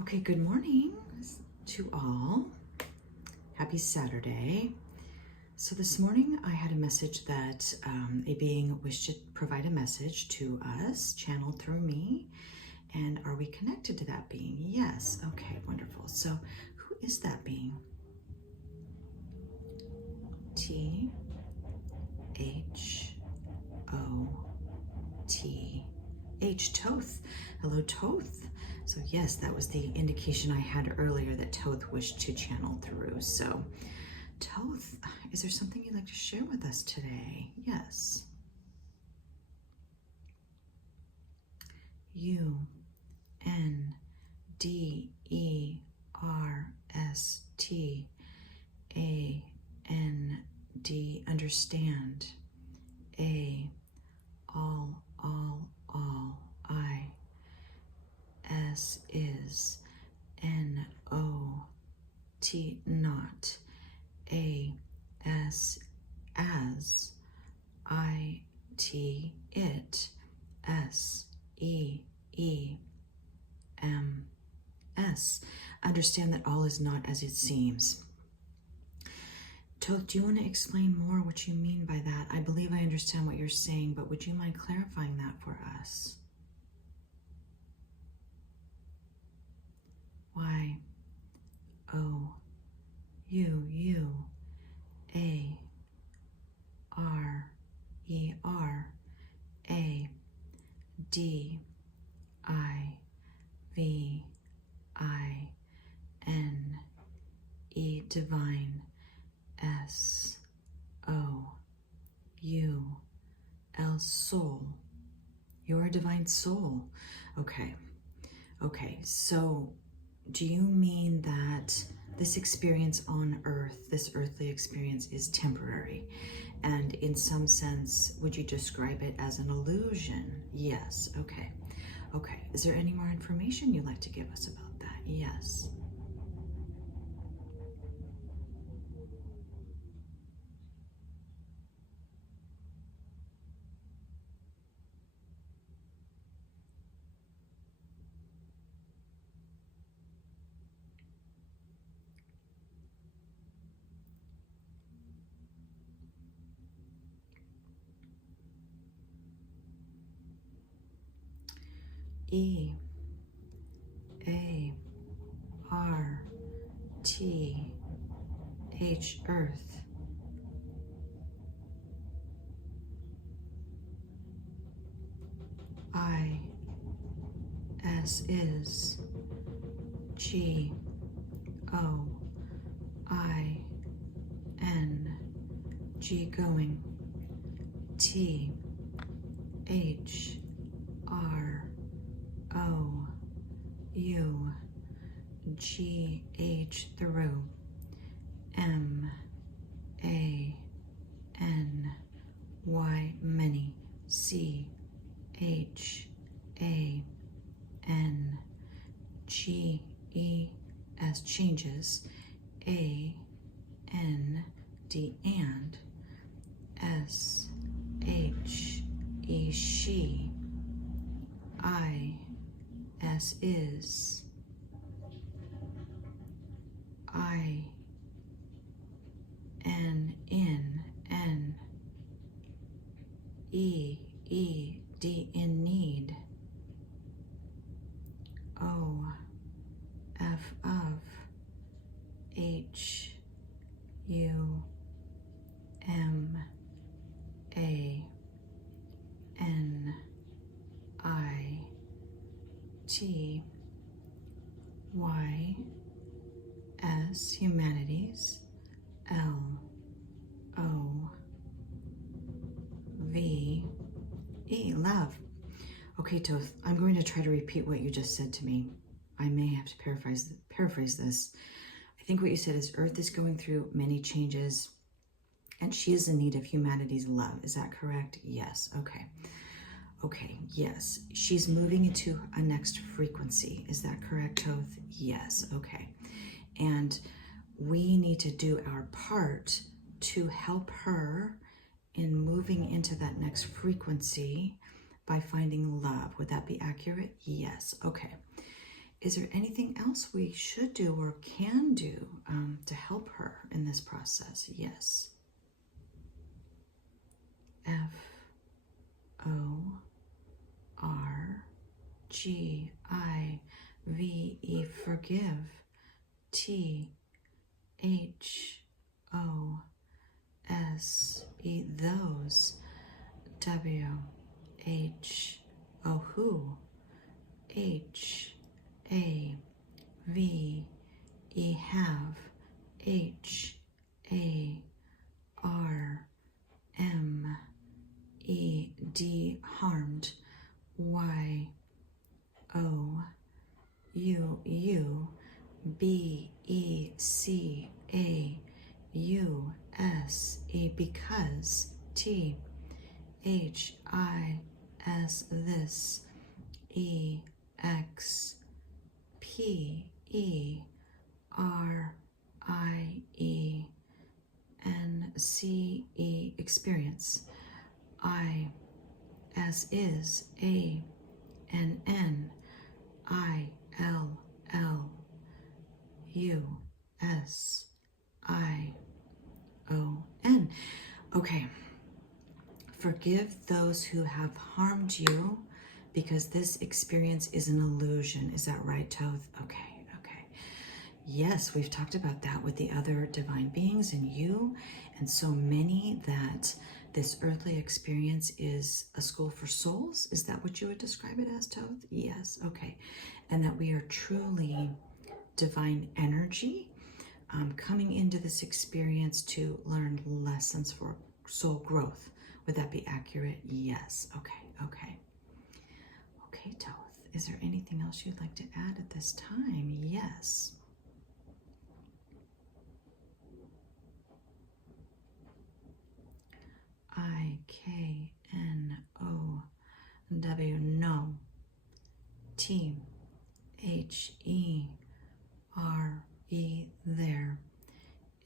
Okay, good morning to all. Happy Saturday. So this morning I had a message that a being wished to provide a message to us, channeled through me. And are we connected to that being? Yes. Okay, wonderful. So who is that being? T-H-O-T-H, Thoth. Hello, Thoth. So yes, that was the indication I had earlier that Thoth wished to channel through. So Thoth, is there something you'd like to share with us today? Yes. U-N-D-E-R-S-T-A-N-D, understand. A, all, I. S is, N-O-T, not. A, S, as. I-T, it. S, E, E, M, S. Understand that all is not as it seems. Thoth, do you want to explain more what you mean by that? I believe I understand what you're saying, but would you mind clarifying that for us? Y, O, U, A, R, E, R, A, D, I, V, I, N, E, divine, S, O, U, L, soul. You're a divine soul. Okay, so do you mean that this experience on earth, this earthly experience, is temporary? And in some sense, would you describe it as an illusion? Yes, okay. Is there any more information you'd like to give us about that? Yes. E, A, R, T, H, earth. I, S is, G, O, I, N, G going, T, H, R, O, U, G, H, through, M, A, N, Y, many, C, H, A, N, G, E, S, changes, A, N, D, and, S, H, E, she, I, S, is, I, N, in, N, E, D, in need, O, F, of, H, U, M, A, N, I, T, Y, S, humanities, L, O, V, E, love. Okay, Thoth, I'm going to try to repeat what you just said to me. I may have to paraphrase this. I think what you said is Earth is going through many changes and she is in need of humanity's love. Is that correct? Yes. Okay, yes. She's moving into a next frequency. Is that correct, Thoth? Yes. Okay. And we need to do our part to help her in moving into that next frequency by finding love. Would that be accurate? Yes. Okay. is there anything else we should do or can do to help her in this process? Yes. Forgive. Those. Those. Who. Have. Harmed. You. Because. This. Experience. As is. Okay. Forgive those who have harmed you because this experience is an illusion. Is that right, Thoth? Okay. Yes, we've talked about that with the other divine beings and you and so many, that this earthly experience is a school for souls. Is that what you would describe it as, Thoth? Yes, okay. And that we are truly divine energy coming into this experience to learn lessons for soul growth. Would that be accurate? Yes. Okay. Okay, Thoth. Is there anything else you'd like to add at this time? Yes. IKNOW. No. THERE. There.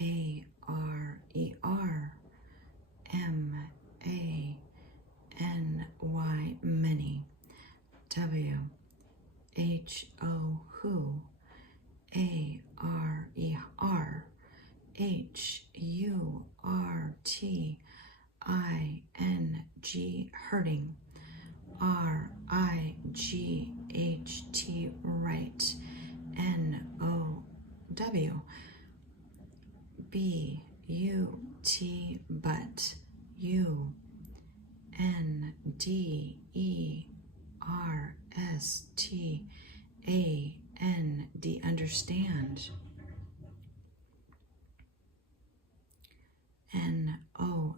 ARER. MANY. Many. WHO. Who. ARER. HURTING. Hurting. RIGHT. Right. NOW. BUT. But. UNDERSTAND. Understand.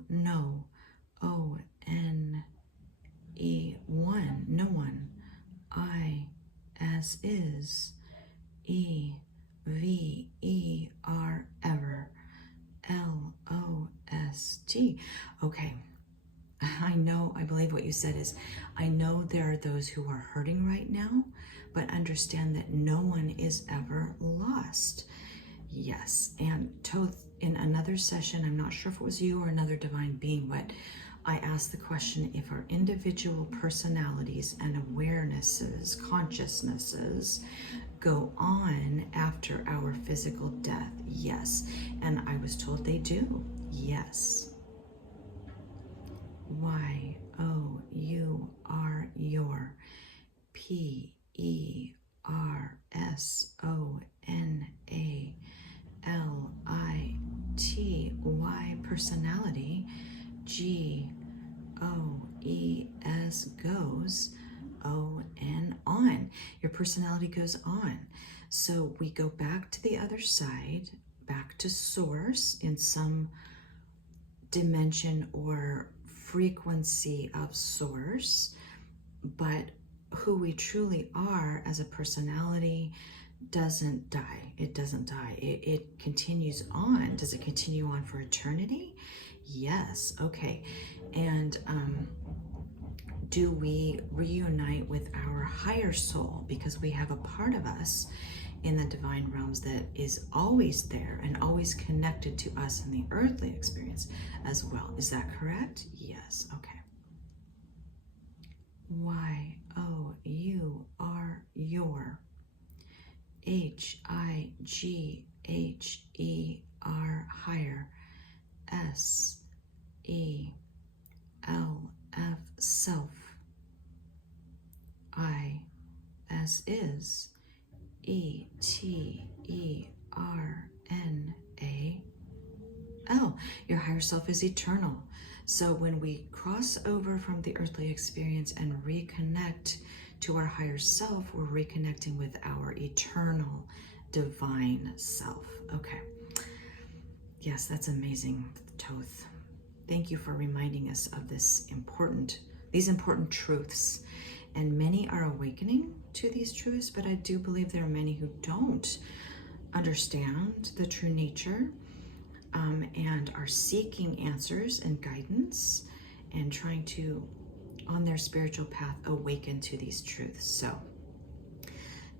No. ONE. No one. As is. EVER. Ever. LOST. Okay. I believe what you said is, I know there are those who are hurting right now, but understand that no one is ever lost. Yes. And Thoth, in another session, I'm not sure if it was you or another divine being, but I asked the question, if our individual personalities and awarenesses, consciousnesses, go on after our physical death. Yes. And I was told they do. Yes. YOUR. PERSONALITY. Personality. GOES. Goes. On. Your personality goes on. So we go back to the other side, back to source in some dimension or frequency of source, but who we truly are as a personality doesn't die. It doesn't die. It continues on. Does it continue on for eternity? Yes. Okay. And do we reunite with our higher soul, because we have a part of us in the divine realms that is always there and always connected to us in the earthly experience as well? Is that correct? Yes. Okay. YOUR. H-I-G-H-E-R, higher, S-E-L-F, self, I, as is, E-T-E-R-N-A-L. Your higher self is eternal. So when we cross over from the earthly experience and reconnect to our higher self, we're reconnecting with our eternal divine self. Okay. Yes, that's amazing, Thoth. Thank you for reminding us of these important truths. And many are awakening to these truths, but I do believe there are many who don't understand the true nature and are seeking answers and guidance and trying to, on their spiritual path, awaken to these truths. So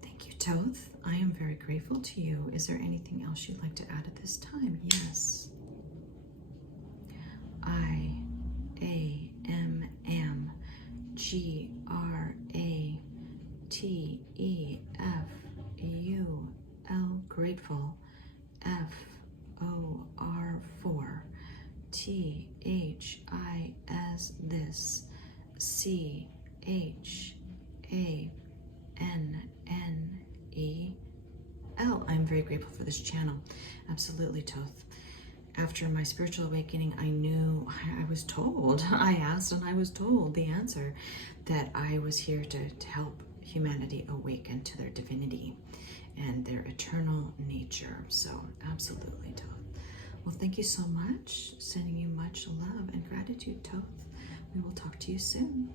thank you, Thoth. I am very grateful to you. Is there anything else you'd like to add at this time? Yes. I-A-M-M G-R-A-T-E-F-U-L, grateful, F-O-R-4, T-H-I as this, C-H-A-N-N-E-L. I'm very grateful for this channel. Absolutely, Thoth. After my spiritual awakening, I knew, I was told, I asked and I was told the answer, that I was here to help humanity awaken to their divinity and their eternal nature. So absolutely, Thoth. Well, thank you so much. Sending you much love and gratitude, Thoth. We will talk to you soon.